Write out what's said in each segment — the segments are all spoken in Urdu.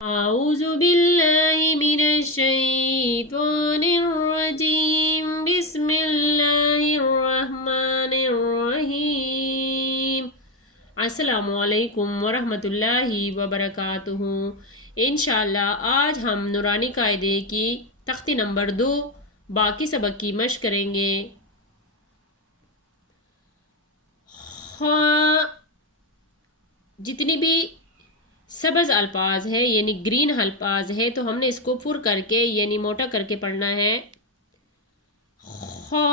أعوذ بالله من الشيطان الرجيم بسم الله الرحمن الرحيم السلام علیکم ورحمۃ اللہ وبرکاتہ۔ انشاءاللہ آج ہم نورانی قاعدے کی تختی نمبر 2 باقی سبق کی مشق کریں گے۔ جتنی بھی سبز الفاظ ہے یعنی گرین الفاظ ہے تو ہم نے اس کو پر کر کے یعنی موٹا کر کے پڑھنا ہے۔ خا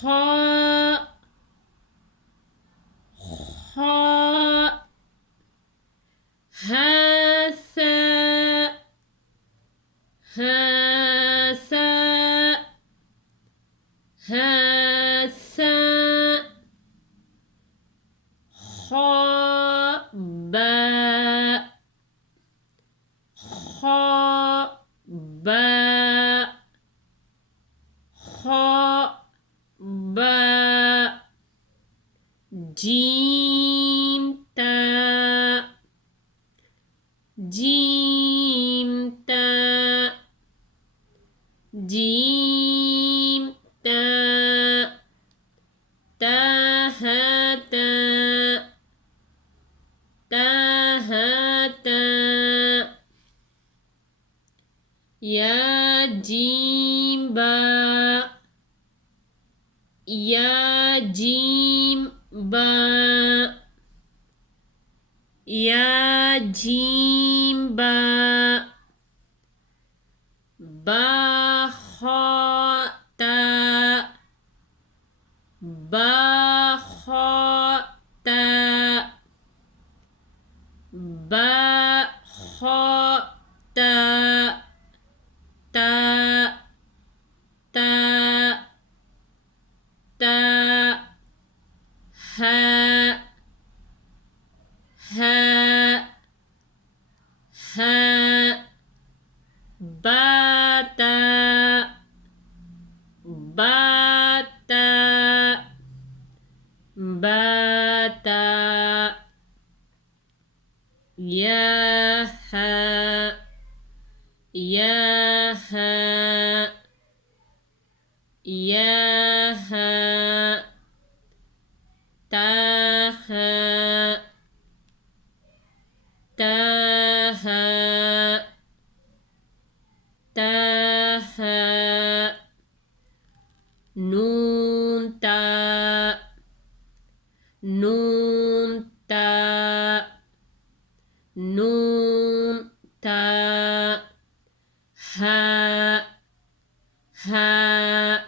خا خا ها ثا ها ثا ها ثا خا با خا با خا با جیم تا جیم تا جیم تا تا ها تا تا ها تا یا جیم با یا جیم با یا جیم با با خا تا با خا تا با خا تا تا تا تا ها ها ها باتا باتا باتا یا ها یا ها یا ها تا ها تا ها تا ها نون تا نون تا نون تا ها ها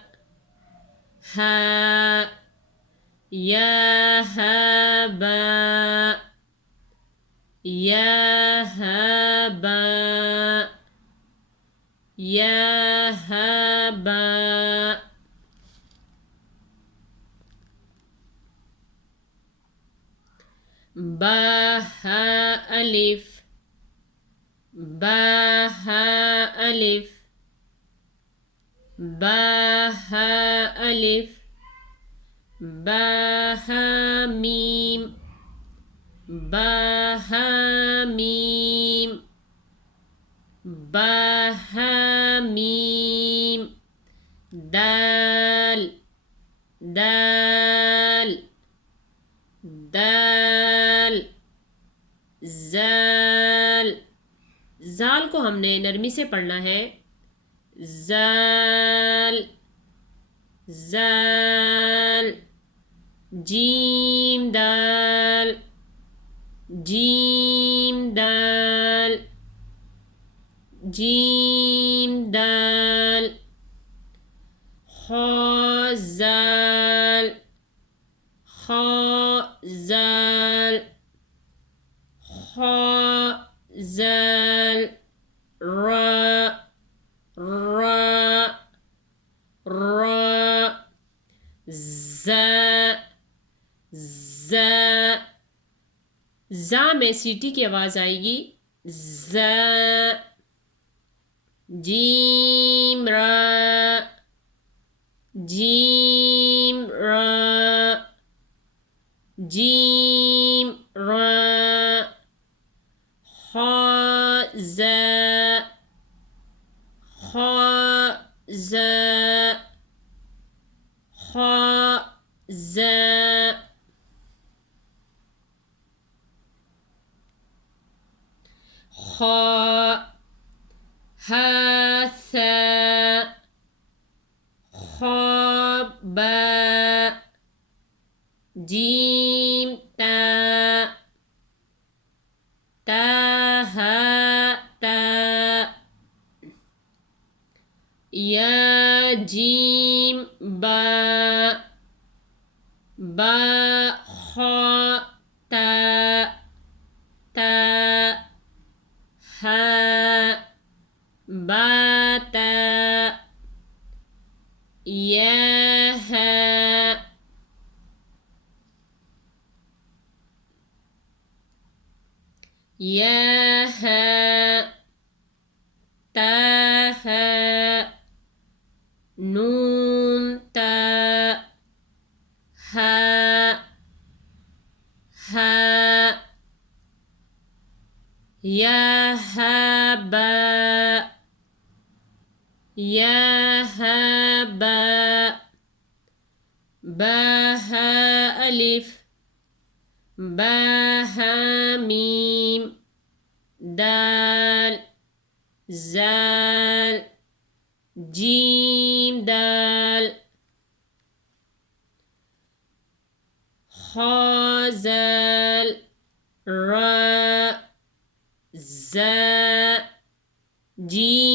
ها یا ها با یا ها با یا ها با با ها الف با ها الف با ها الف با ها میم با ها میم با ها میم دال دال دال زال زال کو ہم نے نرمی سے پڑھنا ہے۔ زال زال جیم دال جیم دال جیم دال خا زال خا زال خا زال را را را زا میں سیٹی کی آواز آئے گی۔ زا جیم را جیم را جیم را زا خا زا خا زا خا ها ثا خا با جیم تا تا ها تا یا جیم با با خا تا تا ها با تا یا ها یا ها تا ها نون تا ها ها یا ها با یا ها با با ها الف با ها میم دال زال جیم دال خا زال را زا جیم